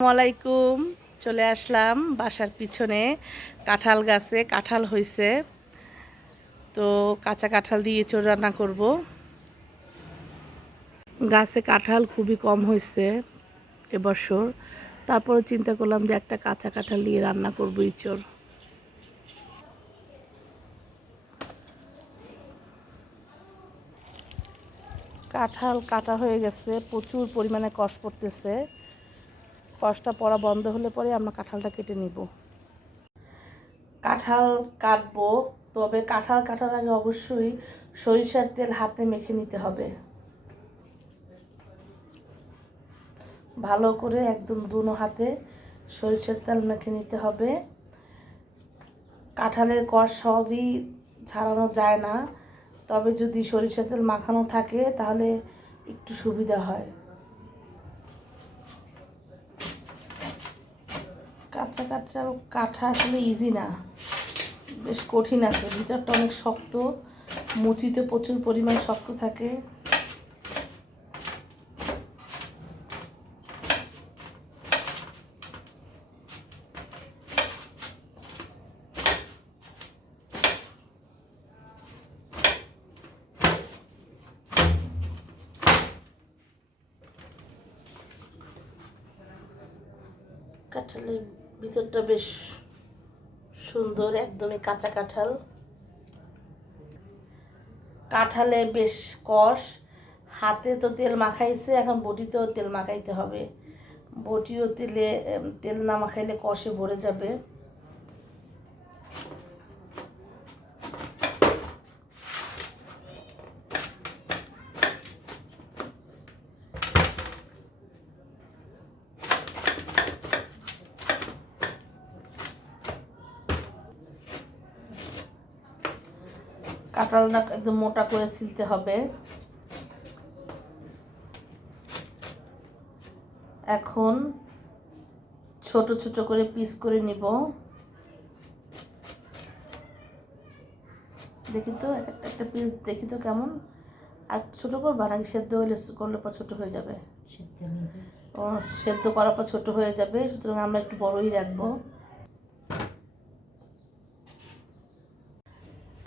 আসসালামাইকুম। চলে আসলাম বাসার পিছনে কাঁঠাল গাছে কাঁঠাল হয়েছে, তো কাঁচা কাঁঠাল দিয়ে ইঁচড় রান্না করব। গাছে কাঁঠাল খুবই কম হয়েছে এবছর, তারপরে চিন্তা করলাম যে একটা কাঁচা কাঁঠাল দিয়ে রান্না করব ইঁচড়। কাঁঠাল কাটা হয়ে গেছে, প্রচুর পরিমাণে কষ পড়তেছে। কষটা পড়া বন্ধ হলে পরে আমরা কাঁঠালটা কেটে নিব। কাঁঠাল কাটবো, তবে কাঁঠাল কাটার আগে অবশ্যই সরিষার তেল হাতে মেখে নিতে হবে, ভালো করে একদম দুনো হাতে সরিষার তেল মেখে নিতে হবে। কাঁঠালের কষ সহজেই ছাড়ানো যায় না, তবে যদি সরিষার তেল মাখানো থাকে তাহলে একটু সুবিধা হয়। কাঁচা কাঁঠাল কাটা আসলে ইজি না, বেশ কঠিন আছে, ভিতরটা অনেক শক্ত, মুচিতে প্রচুর পরিমাণ শক্ত থাকে। কাঁঠালের ভিতরটা বেশ সুন্দর, একদমই কাঁচা কাঁঠাল। কাঁঠালে বেশ কষ, হাতে তো তেল মাখাইছে, এখন বটিতেও তেল মাখাইতে হবে। বটিও তেল না মাখাইলে কষে ভরে যাবে। কাঁঠালটা একদম মোটা করে ছিলতে হবে। এখন ছোট ছোট করে পিস করে নিব। দেখি তো একটা পিস দেখি তো কেমন, আর ছোট করবা নাকি সেদ্ধ হলে করলে পর ছোট হয়ে যাবে? ও, সেদ্ধ করার পর ছোট হয়ে যাবে, সুতরাং আমরা একটু বড়ই রাখবো।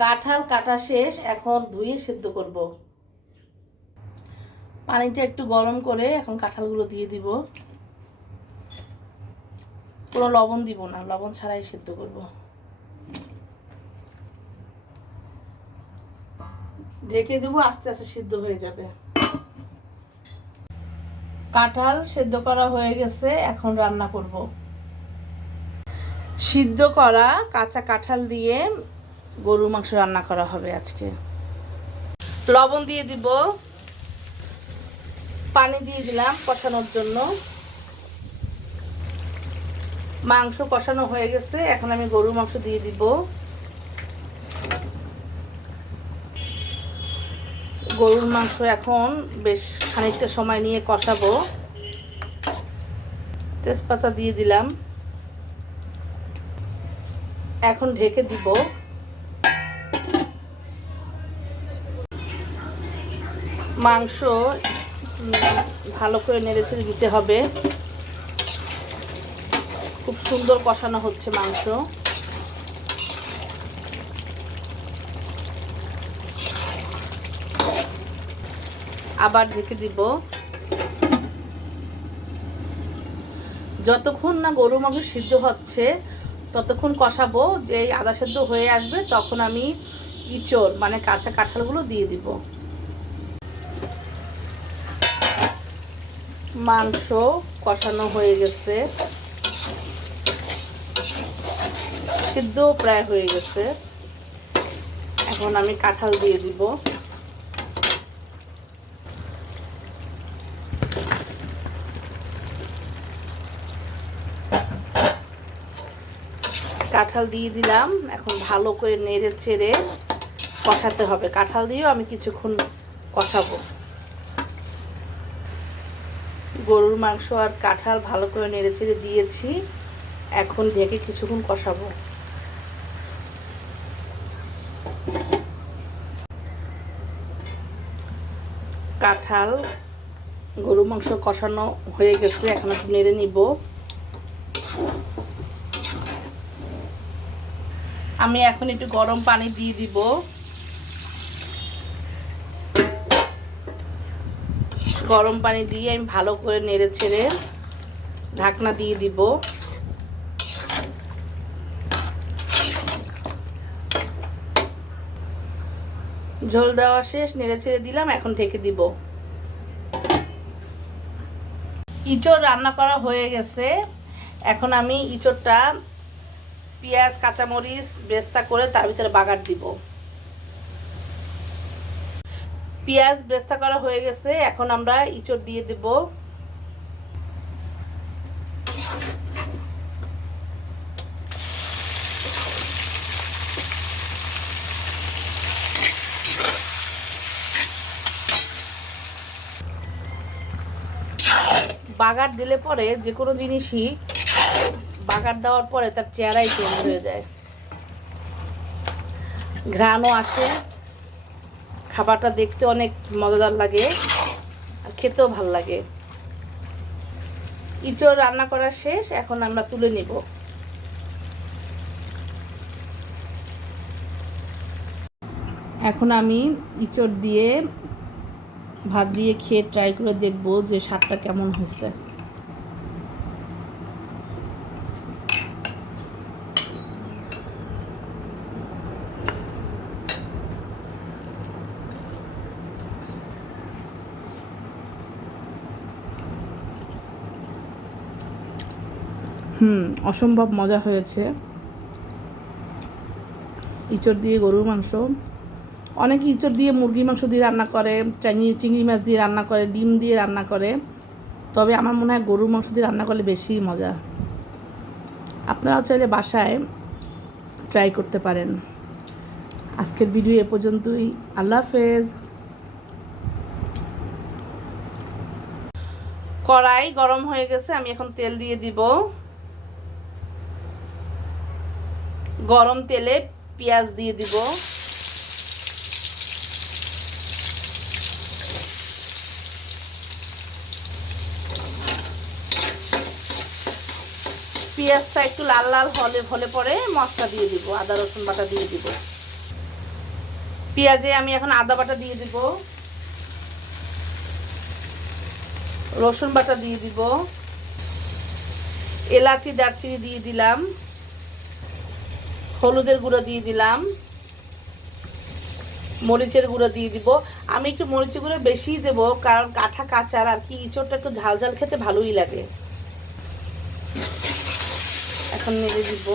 কাঁঠাল কাটা শেষ, এখন ধুয়ে সেদ্ধ করব। পানিটা একটু গরম করে এখন কাঁঠালগুলো দিয়ে দিব। কোনো লবণ দিব না, লবণ ছাড়াই সেদ্ধ করব। ঢেকে দেবো, আস্তে আস্তে সিদ্ধ হয়ে যাবে। কাঁঠাল সেদ্ধ করা হয়ে গেছে, এখন রান্না করব। সিদ্ধ করা কাঁচা কাঁঠাল দিয়ে গরুর মাংস রান্না করা হবে আজকে। লবণ দিয়ে দিব, পানি দিয়ে দিলাম কষানোর জন্য। মাংস কষানো হয়ে গেছে, এখন আমি গরুর মাংস দিয়ে দিব। গরুর মাংস এখন বেশ খানিকটা সময় নিয়ে কষাবো। তেজপাতা দিয়ে দিলাম, এখন ঢেকে দিব। মাংস ভালো করে নেড়েচেড়ে দিতে হবে। খুব সুন্দর কষানো হচ্ছে মাংস। আবার ঢেকে দিব। যতক্ষণ না গরু মাংস সিদ্ধ হচ্ছে ততক্ষণ কষাবো। যেই আদা সেদ্ধ হয়ে আসবে তখন আমি ইঁচড় মানে কাঁচা কাঁঠালগুলো দিয়ে দিব। মাংস কষানো হয়ে গেছে, সিদ্ধ প্রায় হয়ে গেছে, এখন আমি কাঁঠাল দিয়ে দিব। কাঁঠাল দিয়ে দিলাম, এখন ভালো করে নেড়ে চেড়ে কষাতে হবে। কাঁঠাল দিয়েও আমি কিছুক্ষণ কষাবো। গরুর মাংস আর কাঁঠাল ভালো করে নেড়ে চেড়ে দিয়েছি, এখন ঢেকে কিছুক্ষণ কষাবো। কাঁঠাল গরু মাংস কষানো হয়ে গেছে, এখন একটু নেড়ে নিব। আমি এখন একটু গরম পানি দিয়ে দিব। গরম পানি দিয়ে আমি ভালো করে নেড়ে ছেড়ে ঢাকনা দিয়ে দিব। ঝোল দেওয়া শেষ, নেড়ে ছেড়ে দিলাম, এখন ঢেকে দিব। ইঁচড় রান্না করা হয়ে গেছে। এখন আমি ইঁচড়টা পেঁয়াজ কাঁচামরিচ বেরেস্তা করে তার ভিতরে বাগার দিব। পেঁয়াজ বেরেস্তা করা হয়ে গেছে, এখন আমরা ইঁচড় দিয়ে দেব। বাগার দিলে পরে যে কোনো জিনিসই বাগার দেওয়ার পরে তার চেহারাই চেঞ্জ হয়ে যায়, ঘ্রাণও আসে, খাবারটা দেখতে অনেক মজাদার লাগে আর খেতেও ভাল লাগে। ইঁচড় রান্না করা শেষ, এখন আমরা তুলে নিব। এখন আমি ইঁচড় দিয়ে ভাত দিয়ে খেয়ে ট্রাই করে দেখব যে স্বাদটা কেমন হয়েছে। অসম্ভব মজা হয়েছে। ইঁচড় দিয়ে গরুর মাংস, অনেকে ইঁচড় দিয়ে মুরগির মাংস দিয়ে রান্না করে, চিংড়ি মাছ দিয়ে রান্না করে, ডিম দিয়ে রান্না করে, তবে আমার মনে হয় গরুর মাংস দিয়ে রান্না করলে বেশি মজা। আপনারাও চাইলে বাসায় ট্রাই করতে পারেন। আজকের ভিডিও এ পর্যন্তই। আল্লাহ হাফেজ। কড়াই গরম হয়ে গেছে, আমি এখন তেল দিয়ে দিব। গরম তেলে পেঁয়াজ দিয়ে দিব। পেঁয়াজটা একটু লাল লাল হলে পরে মশলা দিয়ে দিব, আদা রসুন বাটা দিয়ে দিব। পেঁয়াজে আমি এখন আদা বাটা দিয়ে দিব, রসুন বাটা দিয়ে দিব, এলাচি দারচিনি দিয়ে দিলাম, হলুদের গুঁড়ো দিয়ে দিলাম, মরিচের গুঁড়ো দিয়ে দিব। আমি একটু মরিচের গুঁড়ো বেশিই দেবো, কারণ কাঁঠা কাঁচার আর কি ইঁচড়টা একটু ঝাল ঝাল খেতে ভালোই লাগে। এখন নেড়ে দিব।